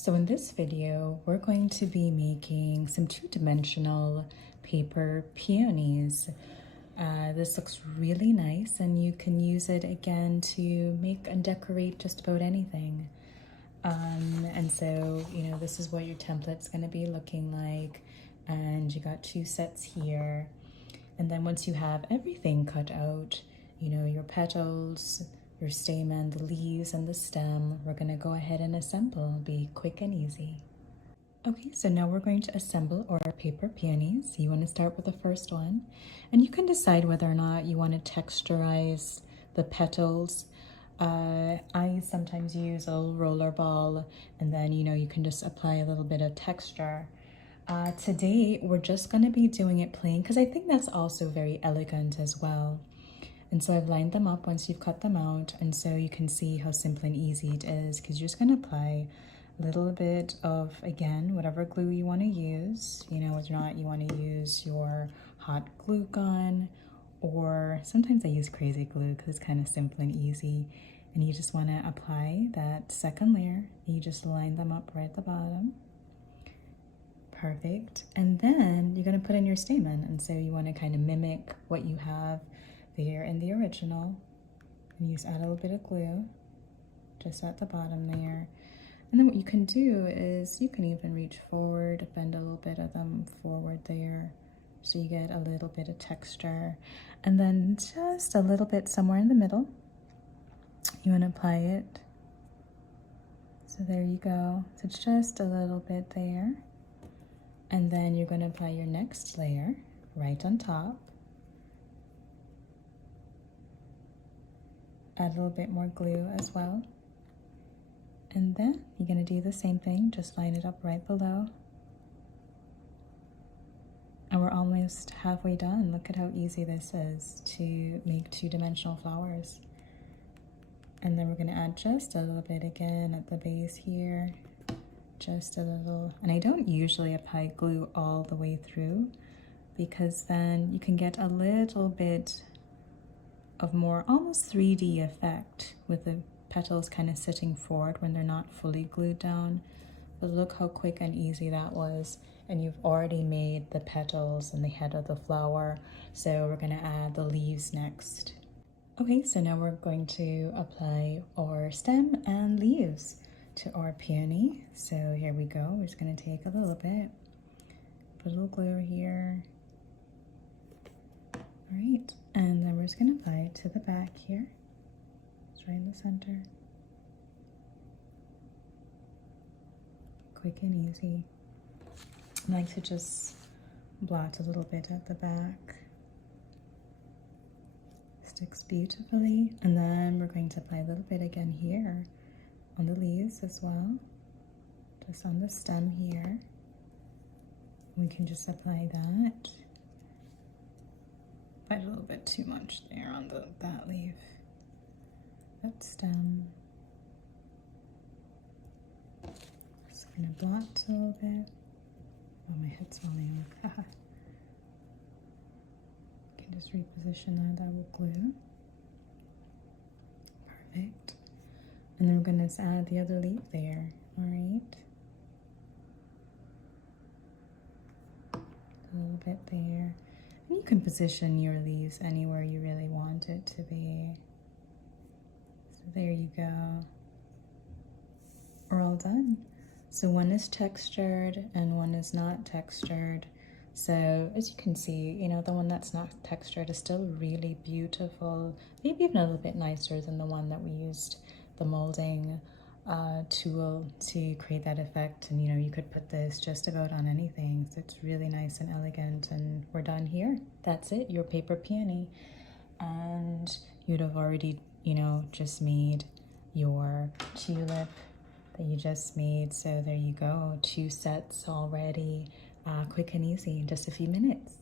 So in this video, we're going to be making some two-dimensional paper peonies. This looks really nice and you can use it again to make and decorate just about anything. And so, this is what your template's going to be looking like. And you got two sets here. And then once you have everything cut out, your petals, your stamen, the leaves, and the stem, we're going to go ahead and assemble. It'll be quick and easy. Okay, so now we're going to assemble our paper peonies. You want to start with the first one, and you can decide whether or not you want to texturize the petals. I sometimes use a little roller ball, and then you can just apply a little bit of texture. Today we're just going to be doing it plain because I think that's also very elegant as well. And so I've lined them up once you've cut them out, and so you can see how simple and easy it is because you're just going to apply a little bit of, again, whatever glue you want to use. Whether or not you want to use your hot glue gun, or sometimes I use crazy glue because it's kind of simple and easy. And you just want to apply that second layer. You just line them up right at the bottom. Perfect. And then you're going to put in your stamen, and so you want to kind of mimic what you have there in the original, and you just add a little bit of glue just at the bottom there. And then what you can do is you can even reach forward, bend a little bit of them forward there so you get a little bit of texture, and then just a little bit somewhere in the middle you want to apply it. So there you go. So it's just a little bit there, and then you're going to apply your next layer right on top. Add a little bit more glue as well. And then you're going to do the same thing, just line it up right below. And we're almost halfway done. Look at how easy this is to make two-dimensional flowers. And then we're going to add just a little bit again at the base here. Just a little. And I don't usually apply glue all the way through because then you can get a little bit of more almost 3D effect with the petals kind of sitting forward when they're not fully glued down. But look how quick and easy that was, and you've already made the petals and the head of the flower. So we're going to add the leaves next. Okay, so now we're going to apply our stem and leaves to our peony. So here we go. We're just going to take a little bit, put a little glue here. All right, and then we're just going to apply it to the back here. It's right in the center. Quick and easy. I like to just blot a little bit at the back. Sticks beautifully. And then we're going to apply a little bit again here on the leaves as well. Just on the stem here. We can just apply that. A little bit too much there on that leaf, that stem. Just gonna blot a little bit. Oh, my head's falling. You can just reposition that with glue. Perfect. And then we're gonna just add the other leaf there. All right. A little bit there. You can position your leaves anywhere you really want it to be. So there you go. We're all done. So one is textured and one is not textured. So as you can see, the one that's not textured is still really beautiful. Maybe even a little bit nicer than the one that we used the molding tool to create that effect. And you could put this just about on anything, so it's really nice and elegant. And we're done here. That's it, your paper peony. And you'd have already just made your tulip that you just made. So there you go, two sets already. Quick and easy in just a few minutes.